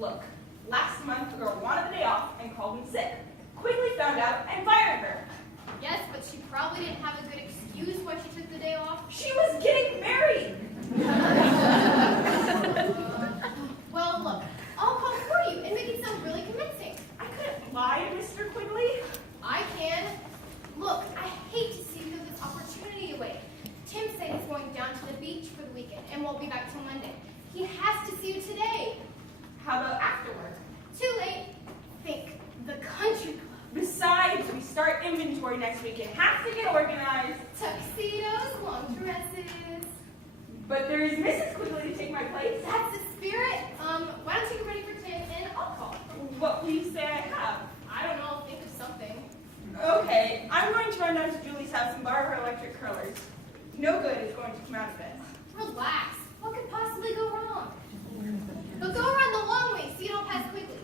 Look, last month a girl wanted the day off and called in sick. Quigley found out and fired her. Yes, but she probably didn't have a good excuse why she took the day off. She was getting married. Well, look, I'll call for you and make it sound really convincing. I couldn't lie to Mr. Quigley. I can. Look, I hate to see you throw this opportunity away. Tim said he's going down to the beach for the weekend and won't be back till Monday. He has to see you today. How about afterward? Too late. Think. The country club. Besides, we start inventory next week and have to get organized. Tuxedos, long dresses. But there is Mrs. Quigley to take my place. That's the spirit. Why don't you get ready for Tim and I'll call. What will you say I have? I don't know. Think of something. Okay, I'm going to run down to Julie's house and borrow her electric curlers. No good is going to come out of it. Relax. What could possibly go wrong? But go around the long way so you don't pass Quigley's.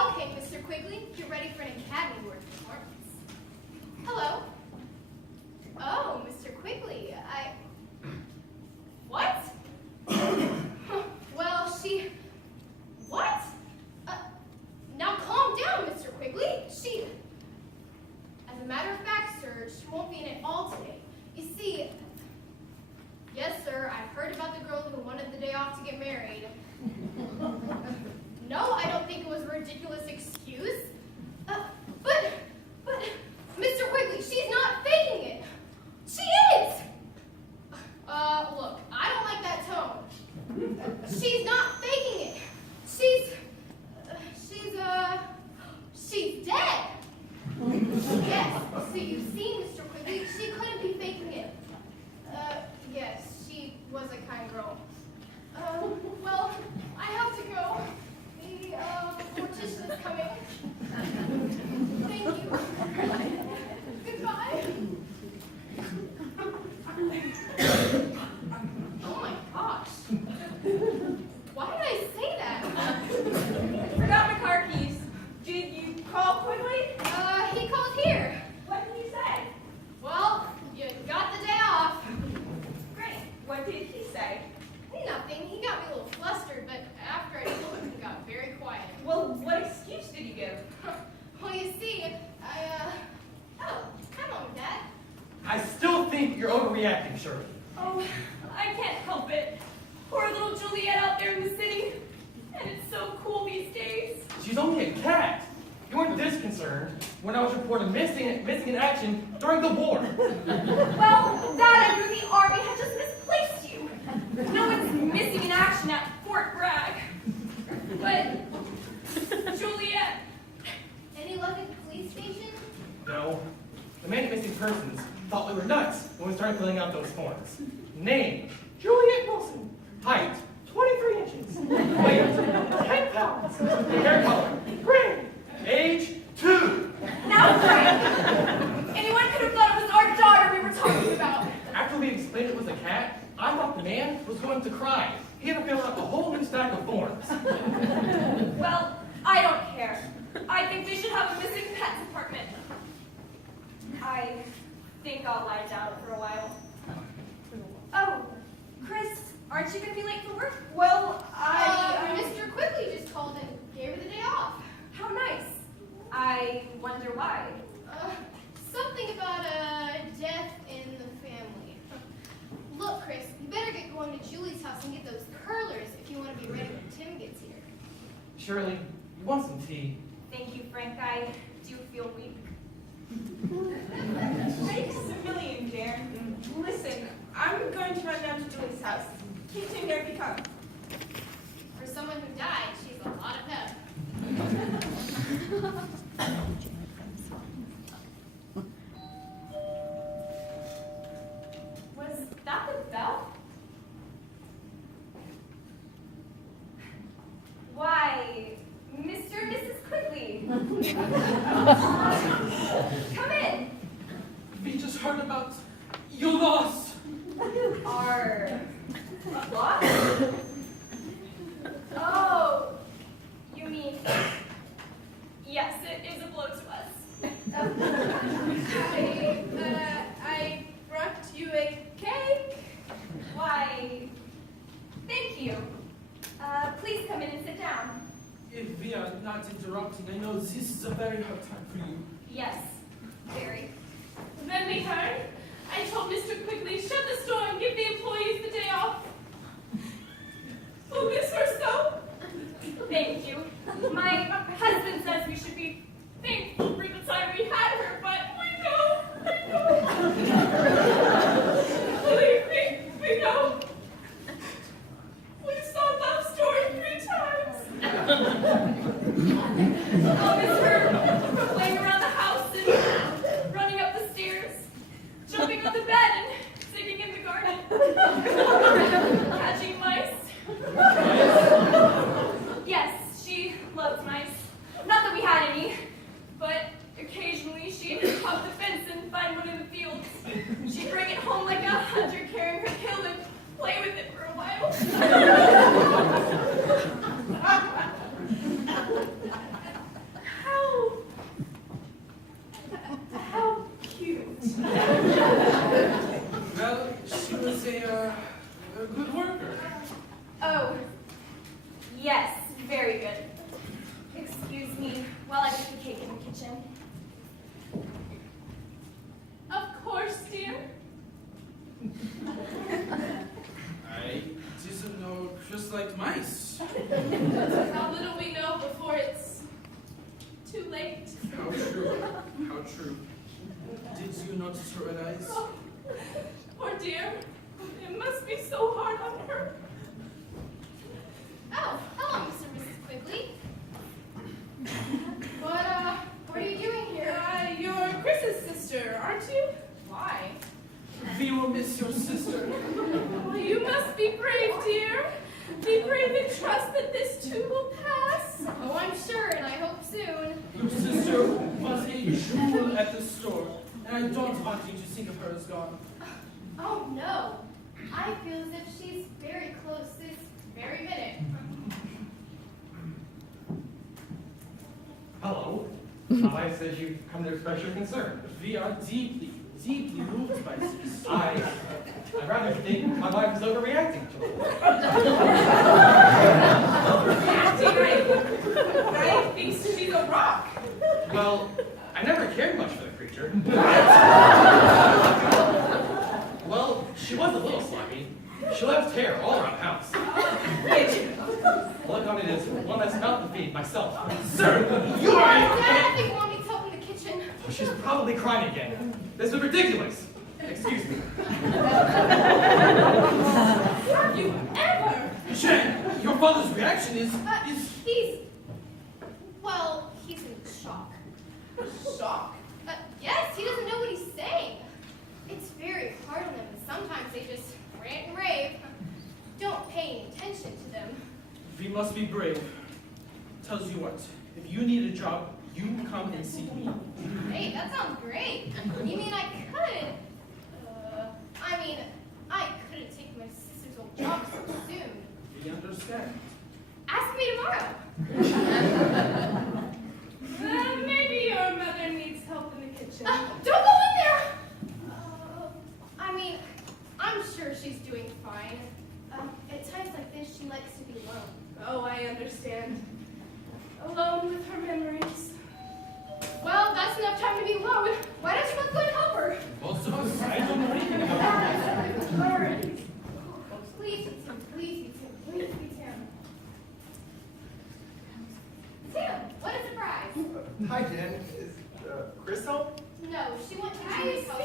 Okay, Mr. Quigley, you're ready for an Academy Award performance. Hello. Oh, Mr. Quigley, What? Well, What? Now calm down, Mr. Quigley. As a matter of fact, sir, she won't be in it all today. You see, yes, sir, I've heard about the girl who wanted the day off to get married. No, I don't think it was a ridiculous excuse. But, Mr. Quigley, she's not faking it. She is! Look, I don't like that tone. She's not faking it. She's dead. Yes, so you've seen, Mr. Quigley, she couldn't be faking it. Yes, she was a kind girl. Well, I have to go. The mortician is coming. Thank you. Goodbye. Oh my gosh. Why did I say that? Forgot my car keys. Did you call Quigley? He called here. What did he say? Well, you got the day off. Great. What did he say? Nothing. He got me a little flustered, but after I told him, he got very quiet. Well, what excuse did he give? Well, you see, Oh, come on, Dad. I still think you're overreacting, Shirley. Oh, I can't help it. Poor little Juliet out there in the city. And it's so cool these days. She's only a cat. You weren't this concerned when I was reported missing in action during the war. Well, Dad, I knew the Army had just misplaced you. No one's missing in action at Fort Bragg. But, Juliet. Any luck at the police station? No. The man at Missing Persons thought we were nuts when we started filling out those forms. Name, Juliet Wilson. Height, 23 inches. Weight, 10 pounds. Hair color, gray. Age, 2. Now, Frank, anyone could have thought it was our daughter we were talking about. After we explained it was a cat, I thought the man was going to cry. He had to fill out a whole new stack of forms. Well, I don't care. I think they should have a missing pets department. I think I'll lie down for a while. Oh, Chris, aren't you going to be late for work? Well, Mr. Quigley just called and gave her the day off. How nice. I wonder why. Something about a death in the family. Look, Chris, you better get going to Julie's house and get those curlers if you want to be ready when Tim gets here. Shirley, you want some tea? Thank you, Frank. I do feel weak. Thanks a million, Darren. Listen, I'm going to run down to Julie's house. Keep Tim here if you come. For someone who died, she's a lot of pep. Was that the bell? Why, Mr. and Mrs. Quigley. Come in. We just heard about your loss. Our loss? Oh, you mean, yes, it is a blow to us. I brought you a cake. Why, thank you. is a very hard time for you. Yes, very. Then we heard. I told Mr. Quigley, shut the store and give the employees the day off. We'll miss her so. Thank you. My husband says we should be thankful for the time we had her, but We know. Believe me, we know. We saw that story 3 times. I'll miss her playing around the house and running up the stairs, jumping on the bed and singing in the garden, catching mice. Yes, she loves mice. Not that we had any, but occasionally she'd hop the fence and find one in the fields. She'd bring it home like a hunter carrying her kill and play with it for a while. How cute. Well, she was a good worker. Oh, yes, very good. Excuse me while I put the cake in the kitchen. Of course, dear. I didn't know just like mice. How little we know before it's too late. How true. How true. Did you notice her red eyes? Oh, poor dear. It must be so hard on her. Oh, hello, Mr. and Mrs. Quigley. What are you doing here? You're Chris's sister, aren't you? Why? We will miss your sister. Oh, you must be brave, dear. Be brave and trust that this too will pass. Oh, I'm sure, and I hope soon. Your sister was a jewel at the store, and I don't want you to think of her as gone. Oh, no. I feel as if she's very close this very minute. Hello. I said you've come to express your concern. We are deeply, deeply moved by this. I'd rather think my wife is overreacting to it. I think she's a rock. Well, I never cared much for the creature. Well, she was a little slimy. She left hair all around the house. Look on it is one that's about to feed myself. Sir, you are Dad, I think Mommy help in the kitchen. Oh, she's probably crying again. This is ridiculous. Excuse me. Have you ever? Jen, your father's reaction is He's in shock. Shock. Yes, he doesn't know what he's saying. It's very hard on them, and sometimes they just rant and rave. Don't pay any attention to them. we must be brave. Tells you what, if you need a job, you come and see me. Hey, that sounds great. You mean I couldn't? I couldn't take my sister's old job so soon. We understand. Ask me tomorrow. Maybe your mother needs help in the kitchen. Don't go in there! I'm sure she's doing fine. At times like this, she likes to be alone. Oh, I understand. Alone with her memories. Well, that's enough time to be alone. Why don't you both go and help her? Most of us, I don't know anything about it. Please, Tim, please, Tim, please, Tim. Tim, what a surprise. Hi, Jen. Is Chris home? No, she went to Julie's house.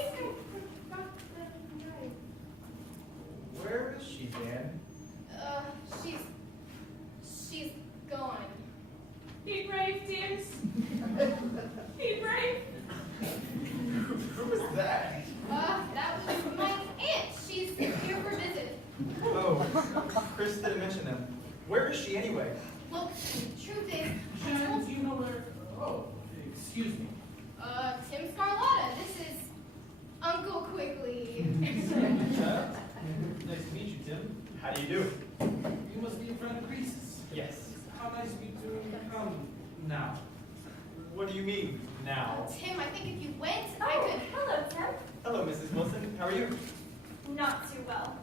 Where is she, Jan? She's gone. Be brave, dears. Be brave. Who was that? That was my aunt. She's here for a visit. Oh, Chris didn't mention them. Where is she anyway? Look, the truth is, Jen, do you know where? Oh, excuse me. Tim Scarlotta, this is Uncle Quigley. Nice to meet you, Tim. How do you do? You must be a friend of Grease's. Yes. How nice of you to come now. What do you mean, now? Tim, I think if you went, I Oh, could. hello, Tim. Hello, Mrs. Wilson. How are you? Not too well.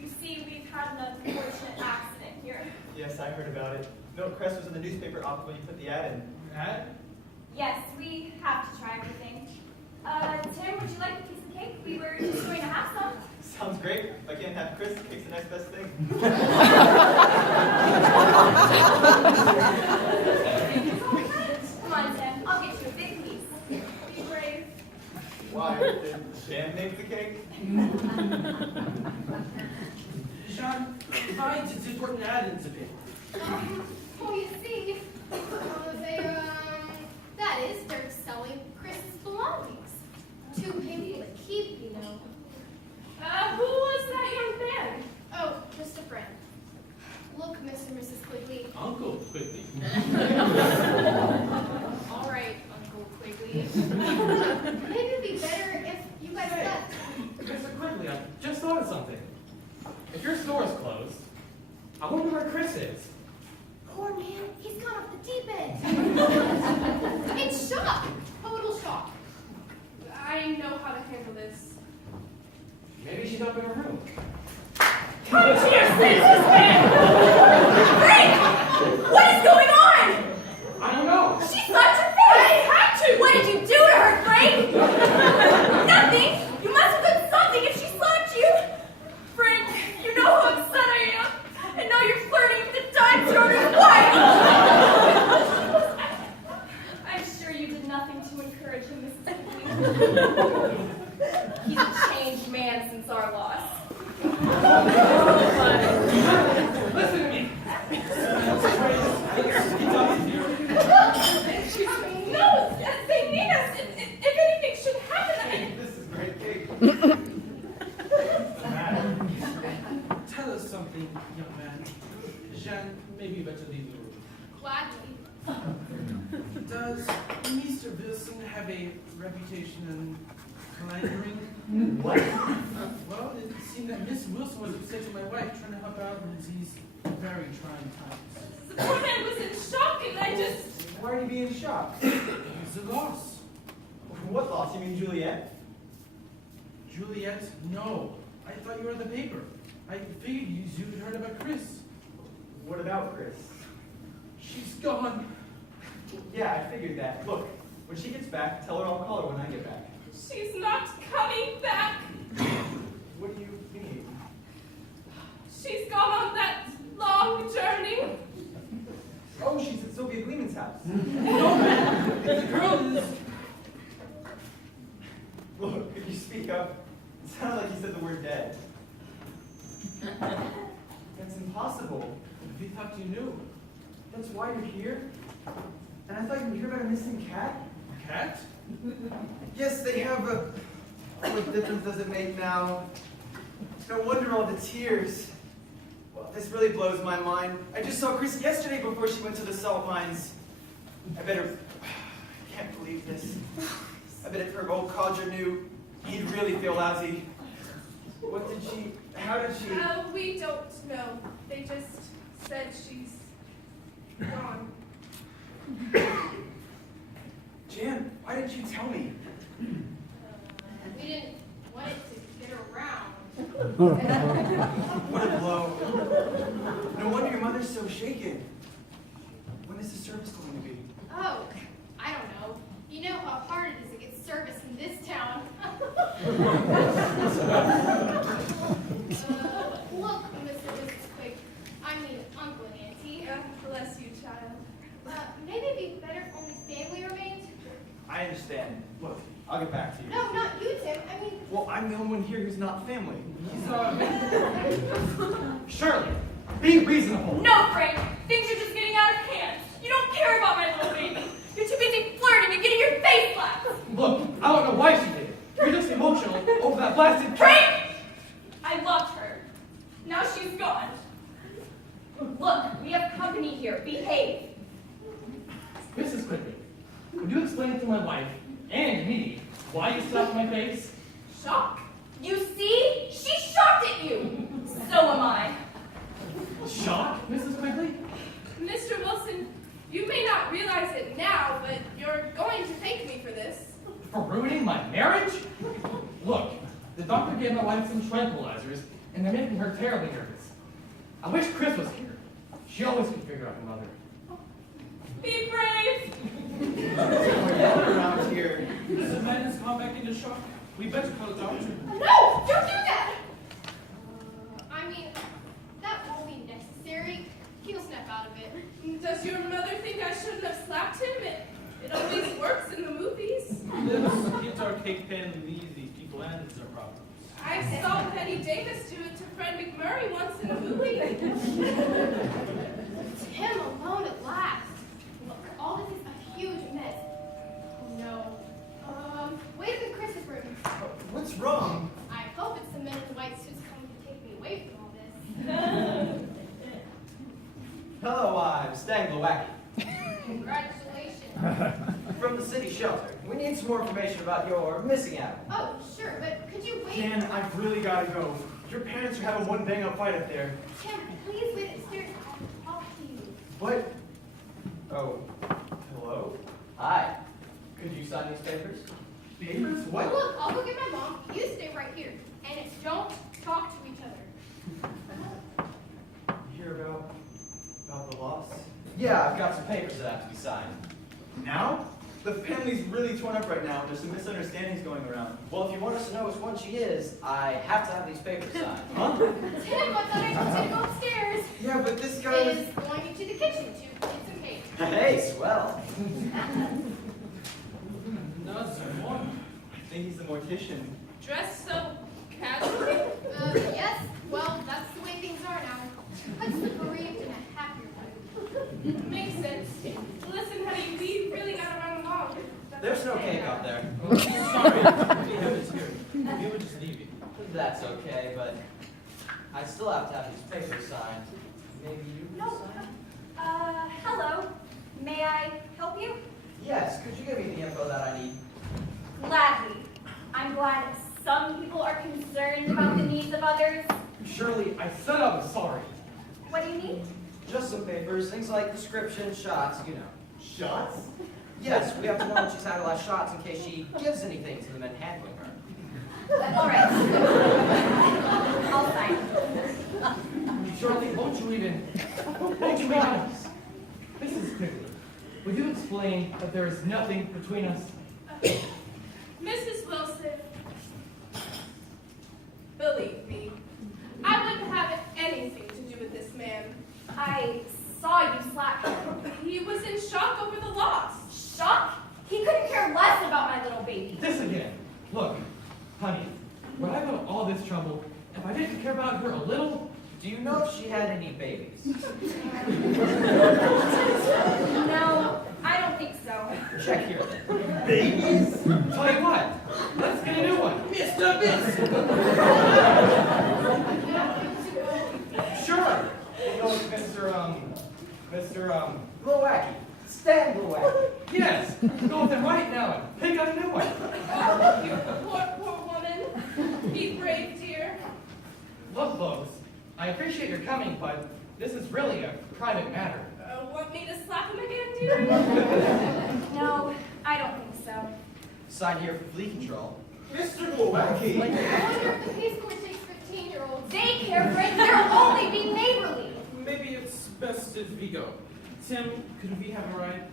You see, we've had an unfortunate accident here. Yes, I heard about it. No, Chris was in the newspaper often when you put the ad in. Ad? Yes, we have to try everything. Tim, would you like a piece of cake? We were just going to have some. Sounds great. If I can't have Chris, cake's the next best thing. Come on, Tim. I'll get you a big piece. Be brave. Why? Did Jan make the cake? Jean, why did you put an ad into it? Well, you see, that is, they're selling Chris's belongings. Too painful to keep, you know. Who was that young man? Oh, just a friend. Look, Mr. and Mrs. Quigley. Uncle Quigley. All right, Uncle Quigley. Maybe it'd be better if you guys Hey. left. Mr. Quigley, I just thought of something. If your store's closed, I wonder where Chris is. Poor man, he's gone off the deep end. It's shock. Total shock. I know how to handle this. Maybe she's up in her room. Come to your senses, man! Frank! What is going on? I don't know. She slapped your face! I had to! What did you do to her, Frank? Nothing! You must have done something if she slapped you! Frank, you know how upset I am! And now you're flirting with the time thrower's wife! I'm sure you did nothing to encourage him, Mrs. Quigley. He's a changed man since our loss. Listen to me. No, they need us. If anything should happen, This is great cake. Tell us something, young man. Jean, maybe you better leave the room. Gladly. Does Mr. Wilson have a reputation in philandering? What? Well, it seemed that Miss Wilson was upset to my wife trying to help out in these very trying times. The poor man was in shock and I just... Why are you being shocked? It's a loss. What loss? You mean Juliet? Juliet, no. I thought you were in the paper. I figured you'd heard about Chris. What about Chris? She's gone. Yeah, I figured that. Look, when she gets back, tell her I'll call her when I get back. She's not coming back. What do you mean? She's gone on that long journey. Oh, she's at Sylvia Gleeman's house. No, man. The girl is... Look, if you speak up, it sounded like you said the word dead. That's impossible. We thought you knew. That's why you're here? And I thought you would hear about a missing cat? Cat? Yes, they have a... What difference does it make now? No wonder all the tears. Well, this really blows my mind. I just saw Chris yesterday before she went to the salt mines. I can't believe this. I bet if her old codger knew, he'd really feel lousy. How did she... We don't know. They just said she's gone. Jan, why didn't you tell me? We didn't want it to get around. What a blow. No wonder your mother's so shaken. When is the service going to be? Oh, I don't know. You know how hard it is to get service in this town. Look, Mr. and Mrs. Quick. I mean, Uncle and Auntie. Bless you, child. Maybe it'd be better if only family remained. I understand. Look, I'll get back to you. No, not you, Tim. I mean, Well, I'm the only one here who's not family. Shirley, be reasonable. No, Frank. Things are just getting out of hand. You don't care about my little baby. You're too busy flirting and getting your face slapped. Look, I don't know why she did it. You're just emotional over that blasted Frank! I loved her. Now she's gone. Look, we have company here. Behave. Mrs. Quigley, would you explain to my wife and me why you slapped my face? Shock. You see? She's shocked at you. So am I. Shock, Mrs. Quigley? Mr. Wilson, you may not realize it now, but you're going to thank me for this. For ruining my marriage? Look, the doctor gave my wife some tranquilizers, and they're making her terribly nervous. I wish Chris was here. She always could figure out her mother. Be brave. on around here. The man has gone back into shock. We better call a doctor. No! Don't do that! I mean, that won't be necessary. He'll snap out of it. Does your mother think I shouldn't have slapped him? It always works in the movies. This guitar cake pen leaves these people and their problems. I saw Betty Davis do it to Fred McMurray once in a movie. It's him alone at last. Look, all this is a huge mess. Oh no. Wait in Chris's room. What's wrong? I hope it's the men in white suits coming to take me away from all this. Hello, I'm Tangled. Congratulations. From the city shelter. We need some more information about your missing animal. Oh, sure, but could you wait? Dan, I've really got to go. Your parents are having one bang-up fight up there. Tim, please wait upstairs. I have to talk to you. What? Oh, hello? Hi. Could you sign these papers? Papers? What? Look, I'll go get my mom. You stay right here. And don't talk to each other. You hear about the loss? Yeah, I've got some papers that have to be signed. Now? The family's really torn up right now. There's some misunderstandings going around. Well, if you want us to know which one she is, I have to have these papers signed. Huh? Tim, I thought I told you to go upstairs. Yeah, but this guy was... Is going into the kitchen to get some papers. Hey, swell. Not someone. I think he's the mortician. Dressed so casually. Yes, well, that's the way things are now. Puts the bereaved in a happier mood. Makes sense. Listen, honey, we really gotta run along. There's no cake up there. Sorry, we have it here. We were just leaving. That's okay, but I still have to have these papers signed. Maybe you can No. sign? Hello. May I help you? Yes, could you give me the info that I need? Gladly. I'm glad some people are concerned about the needs of others. Shirley, I said I was sorry. What do you need? Just some papers, things like prescription, shots, you know. Shots? Yes, we have to know when she's had her last shots in case she gives anything to the men handling her. All right. I'll sign. Shirley, won't you even... Mrs. Quigley, would you explain that there is nothing between us? Mrs. Wilson, believe me, I wouldn't have anything to do with this man. I saw you slap him. He was in shock over the loss. Shock? He couldn't care less about my little baby. This again. Look, honey, would I go to all this trouble if I didn't care about her a little? Do you know if she had any babies? No, I don't think so. Check here then. Babies? Tell you what, let's get a new one. Mr. Miss! Sure. We'll go with Mr. Glowacki. Stan Glowacki. Yes, go with him right now and pick out a new one. Poor woman. Be brave, dear. Look, Lois, I appreciate your coming, but this is really a private matter. Want me to slap him again, dear? No, I don't think so. Sign here for flea control. Mr. Glowacki! I wonder if the Peace Corps takes 15-year-olds. They care, Frank. They're only being neighborly. Maybe it's best if we go. Tim, could we have a ride?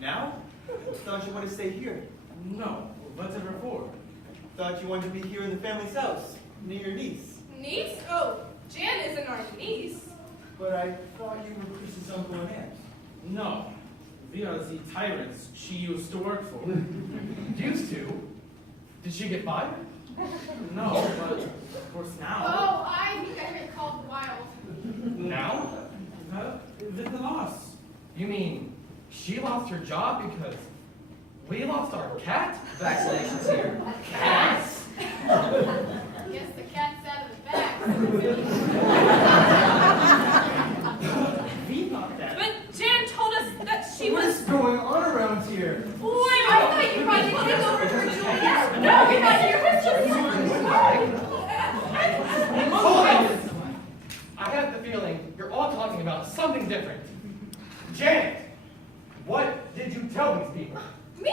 Now? Thought you wanted to stay here. No, whatever for. Thought you wanted to be here in the family's house, near your niece. Niece? Oh, Jan isn't our niece. But I thought you were Chris's uncle and aunt. No, we are the tyrants she used to work for. Used to? Did she get fired? No, but of course now. Oh, I think I heard it called wild. Now? With the loss. You mean she lost her job because we lost our cat? Vaccinations here. Cats? Guess the cat's out of the bag. We thought that. But Jan told us that she What's was... going on around here? Boy, I thought you brought the kids over for Juliet. No, you're not here for Hold on! I have the feeling you're all talking about something different. Janet, what did you tell these people? Me?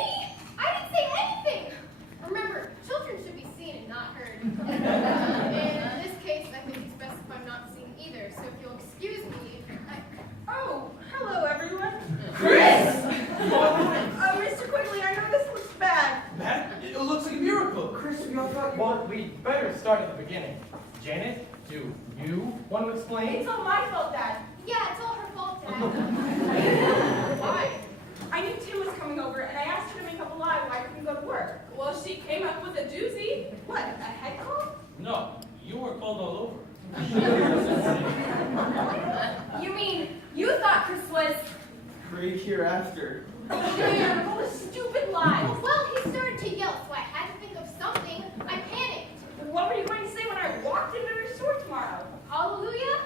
I didn't say anything. Remember, children should be seen and not heard. In this case, I think it's best if I'm not seen either. beginning. Janet, do you want to explain? It's all my fault, Dad. Yeah, it's all her fault, Dad. Why? I knew Tim was coming over, and I asked her to make up a lie why I couldn't go to work. Well, she came up with a doozy. What, a head cold? No, you were called all over. You mean you thought Chris was... Great hereafter. What a stupid lie. Well, he started to yell, so I had to think of something. I panicked. What were you going to say when I walked into her store tomorrow? Hallelujah?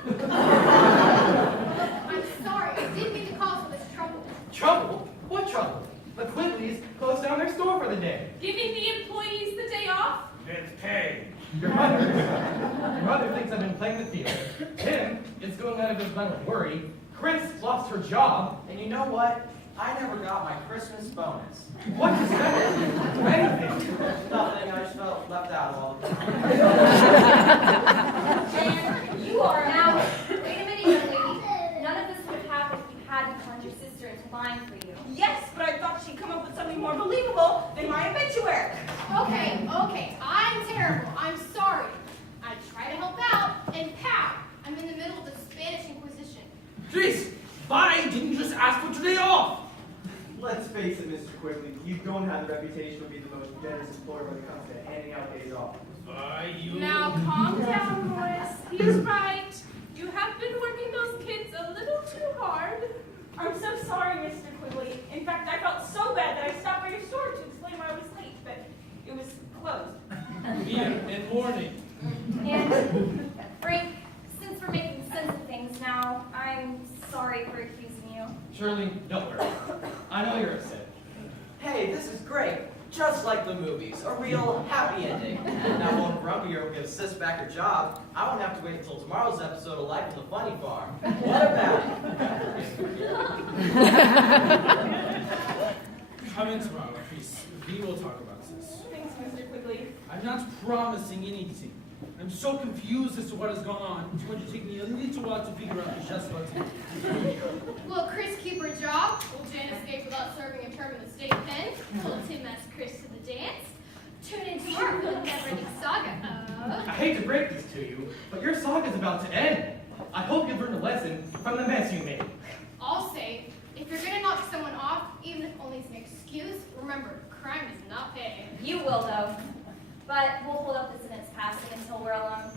I'm sorry. I didn't mean to cause all this trouble. Trouble? What trouble? The Quigley's closed down their store for the day. Giving the employees the day off? It's paid. Your mother thinks I've been playing the field. Tim is going out of his mind with worry. Chris lost her job. And you know what? I never got my Christmas bonus. What does that mean? Anything. Nothing, I just felt left out of all the time. And you are now... Wait a minute, young lady. None of this would have happened if you hadn't found your sister into lying for you. Yes, but I thought she'd come up with something more believable than my obituary. Okay, I'm terrible. I'm sorry. I try to help out, and pow! I'm in the middle of the Spanish Inquisition. Jeez, why didn't you just ask for today off? Let's face it, Mr. Quigley, you don't have the reputation of being the most generous employer when it comes to handing out days off. You. Now calm down, boys. He's right. You have been working those kids a little too hard. I'm so sorry, Mr. Quigley. In fact, I felt so bad that I stopped by your store to explain why I was late, but it was closed. Here, in mourning. And, Frank, since we're making sense of things now, I'm sorry for accusing you. Shirley, don't worry. I know you're upset. Hey, this is great. Just like the movies, a real happy ending. Now when Grumpy will give Sis back her job, I won't have to wait until tomorrow's episode of Life on the Funny Farm. What about it? Come in tomorrow, please. We will talk about this. Thanks, Mr. Quigley. I'm not promising anything. I'm so confused as to what is going on. It's going to take me a little while to figure out just what to do. Will Chris keep her job? Will Jan escape without serving a term in the state pen? Will Tim ask Chris to the dance? Tune in tomorrow for the never-ending saga I hate to break this to you, but your saga's about to end. I hope you've learned a lesson from the mess you made. I'll say, if you're gonna knock someone off, even if only as an excuse, remember, crime does not pay. You will, though. But we'll hold up this in its passing until we're alone.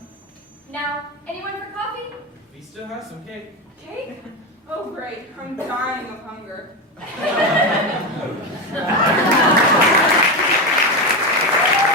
Now, anyone for coffee? We still have some cake. Cake? Oh, great. I'm dying of hunger.